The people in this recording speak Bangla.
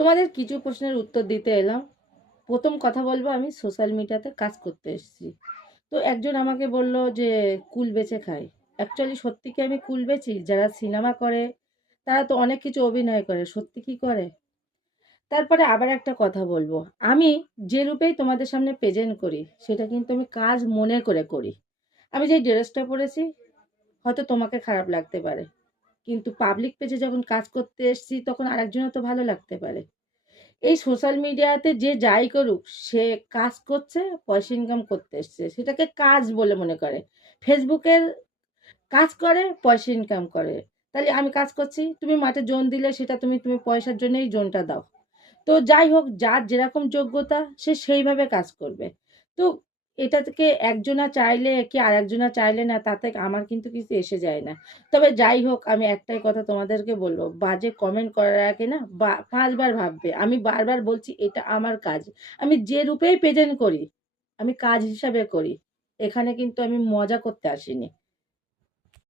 তোমাদের কিছু প্রশ্নের উত্তর দিতে এলাম। প্রথম কথা বলবো, আমি সোশ্যাল মিডিয়াতে কাজ করতে এসেছি। তো একজন আমাকে বলল যে কুল বেচে খাই। অ্যাকচুয়ালি সত্যি কি আমি কুল বেচি? যারা সিনেমা করে তারা তো অনেক কিছু অভিনয় করে, সত্যি কি করে? তারপরে আবার একটা কথা বলবো, আমি যে রূপেই তোমাদের সামনে প্রেজেন্ট করি সেটা কিন্তু আমি কাজ মনে করে করি। আমি যে ড্রেসটা পরেছি হয়তো তোমাকে খারাপ লাগতে পারে, কিন্তু পাবলিক পেজে যখন কাজ করতে এসেছি তখন আরেকজনের তো ভালো লাগতে পারে। এই সোশ্যাল মিডিয়াতে যে যাই করুক, সে কাজ করছে, পয়সা ইনকাম করতে এসছে, সেটাকে কাজ বলে মনে করে। ফেসবুকের কাজ করে, পয়সা ইনকাম করে। তাহলে আমি কাজ করছি, তুমি মাঠে জোন দিলে সেটা তুমি তুমি পয়সার জন্যই জোনটা দাও। তো যাই হোক, যার যেরকম যোগ্যতা সে সেইভাবে কাজ করবে। তো এটা থেকে একজনা চাইলে কি আর একজনা চাইলে না, তাতে আমার কিন্তু কিছু এসে যায় না। তবে যাই হোক, আমি একটাই কথা তোমাদেরকে বলবো, বাজে কমেন্ট করার আগে না বা ৫ বার ভাববে। আমি বারবার বলছি, এটা আমার কাজ। আমি যে রূপেই প্রেজেন্ট করি, আমি কাজ হিসাবে করি। এখানে কিন্তু আমি মজা করতে আসিনি।